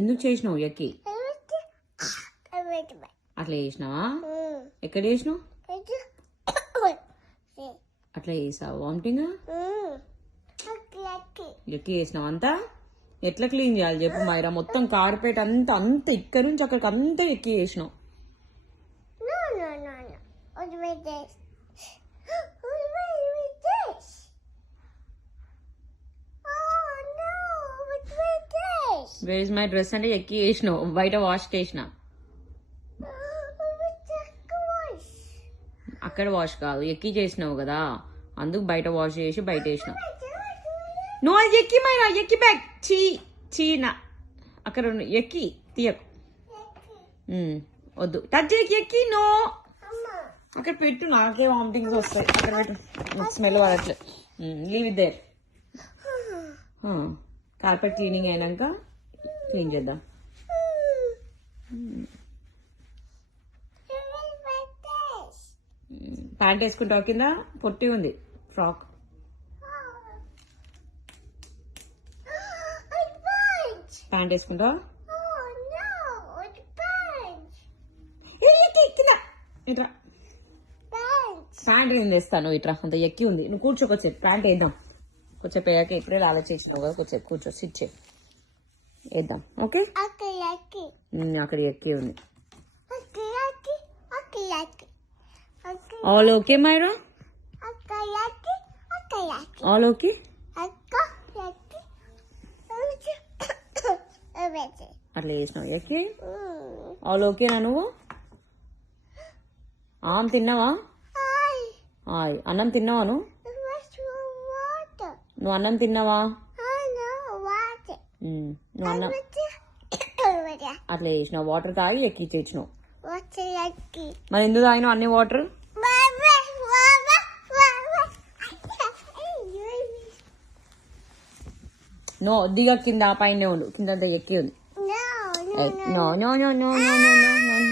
ఎందుకు చేసినావు ఎక్కి అట్లా చేసినావా? ఎక్కడ చేసినావు? అట్లా చేసావు వామిటింగ్? ఎక్కి చేసినావు అంతా? ఎట్లా క్లీన్ చేయాలి చెప్పు మైరా? మొత్తం కార్పెట్ అంతా ఇక్కడ నుంచి అక్కడికి అంతా ఎక్కి చేసినావు. వేర్ ఇస్ మై డ్రెస్ అంటే ఎక్కి చేసినావు, బయట వాష్ చేసిన. అక్కడ వాష్ కాదు, ఎక్కి చేసినావు కదా, అందుకు బయట వాష్ చేసి బయట వేసినావు. నువ్వు అది ఎక్కి మైరా, ఎక్కి బ్యాగ్ చీనా అక్కడ ఎక్కి తీయకు, వద్దు టచ్ చేయకి, ఎక్కి నో అక్కడ పెట్టు, నాకే వామిటింగ్స్ వస్తాయి. అక్కడ పెట్టు, స్మెల్ పడట్లే. Leave it there. Carpet cleaning అయినాక క్లీన్ చేద్దాం. ప్యాంట్ వేసుకుంటావు, కింద పొట్టి ఉంది ఫ్రాక్. ప్యాంట్ వేసుకుంటావు ఇట్రా. ప్యాంట్ ఏం తెస్తాను ఇట్రా, అంత ఎక్కి ఉంది. నువ్వు కూర్చోకొచ్చే, ప్యాంట్ వేద్దాం. కొంచెం పోయాక ఇప్పుడే ఆలోచించినావు కదా, కొంచెం కూర్చో, సిట్ చే, వేద్దాం. ఓకే, అక్కడ ఎక్కి ఉంది. All okay Myra? All okay? అట్లా చేసినావు ఎక్కి? ఆల్ ఓకేనా? నువ్వు తిన్నావా? అన్నం తిన్నావా? నువ్వు అన్నం తిన్నావా? నువ్వు అన్నం అట్లా చేసినావు, వాటర్ తాగి ఎక్కిచ్చేసినావు. మరి ఎందుకు తాగినావు అన్ని వాటర్? నో, దిగ, కింద పైన ఉండు, కింద ఎక్కి ఉంది. No no no no no no no no